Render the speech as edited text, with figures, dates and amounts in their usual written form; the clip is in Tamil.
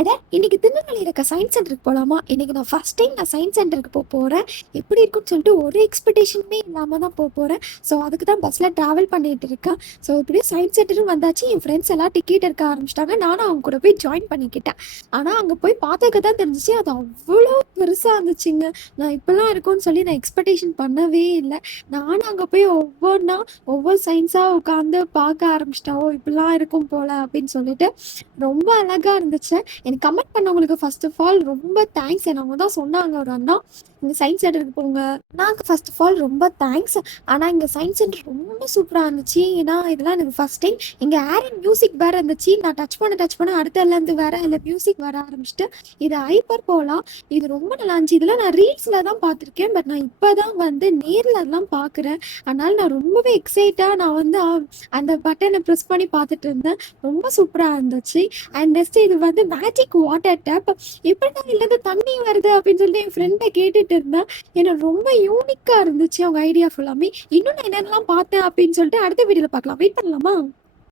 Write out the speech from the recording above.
அட இன்னைக்கு திருநெல்வேலி இருக்க சயின்ஸ் சென்டருக்கு போகலாமா? இன்னைக்கு நான் ஃபர்ஸ்ட் டைம் நான் சயின்ஸ் சென்டருக்கு போகிறேன். எப்படி இருக்குன்னு சொல்லிட்டு ஒரு எக்ஸ்பெக்டேஷனுமே இல்லாமல் தான் போகிறேன். ஸோ அதுக்கு தான் பஸ்ஸில் ட்ராவல் பண்ணிட்டு இருக்கேன். ஸோ இப்படியே சயின்ஸ் சென்டரும் வந்தாச்சு. என் ஃப்ரெண்ட்ஸ் எல்லாம் டிக்கெட் எடுக்க ஆரம்பிச்சிட்டாங்க. நானும் அவங்க கூட போய் ஜாயின் பண்ணிக்கிட்டேன். ஆனால் அங்கே போய் பார்த்ததுக்கு தான் தெரிஞ்சிச்சு அது அவ்வளோ பெருசாக இருந்துச்சுங்க. நான் இப்படிலாம் இருக்கும்னு சொல்லி நான் எக்ஸ்பெக்டேஷன் பண்ணவே இல்லை. நானும் அங்கே போய் ஒவ்வொன்றா ஒவ்வொரு சயின்ஸாக உட்காந்து பார்க்க ஆரம்பிச்சிட்டேன். ஓ இப்படிலாம் இருக்கும் போல அப்படின்னு சொல்லிட்டு ரொம்ப அழகாக இருந்துச்சு. எனக்கு கமெண்ட் பண்ணவங்களுக்கு ஃபர்ஸ்ட் ஆஃப் ஆல் ரொம்ப தேங்க்ஸ். அவங்க தான் சொன்னாங்க ஒரு அண்ணா, இங்கே சயின்ஸ் சென்டருக்கு போங்க. நாங்கள் ஃபர்ஸ்ட் ஆஃப் ஆல் ரொம்ப தேங்க்ஸ். ஆனால் இங்கே சயின்ஸ் சென்டர் ரொம்ப சூப்பராக இருந்துச்சு. ஏன்னா இதெல்லாம் எனக்கு ஃபர்ஸ்ட் டைம். இங்கே ஏர் அண்ட் மியூசிக் வேறு இருந்துச்சு. நான் டச் பண்ண அடுத்ததுலேருந்து வேறு இல்லை மியூசிக் வர ஆரம்பிச்சிட்டு இது ஹைப்பர் போகலாம். இது ரொம்ப நல்லா இருந்துச்சு. இதெல்லாம் நான் ரீல்ஸில் தான் பார்த்துருக்கேன். பட் நான் இப்போ தான் வந்து நேரில் அதெல்லாம் பார்க்குறேன். அதனால் நான் ரொம்பவே எக்ஸைட்டாக நான் வந்து அந்த பட்டனை ப்ரெஸ் பண்ணி பார்த்துட்டு இருந்தேன். ரொம்ப சூப்பராக இருந்துச்சு. அண்ட் நெக்ஸ்ட் இது வந்து மேஜிக் வாட்டர் டேப். எப்படின்னா இல்லது தண்ணி வருது அப்படின்னு சொல்லிட்டு என் ஃப்ரெண்டை கேட்டுட்டு இருந்தேன். எனக்கு ரொம்ப யூனிக்காக இருந்துச்சு அவங்க ஐடியா ஃபுல்லாமே. இன்னும் நான் என்னென்னலாம் பார்த்தேன் அப்படின்னு சொல்லிட்டு அடுத்த வீடியோவில் பார்க்கலாம். வெயிட் பண்ணலாமா?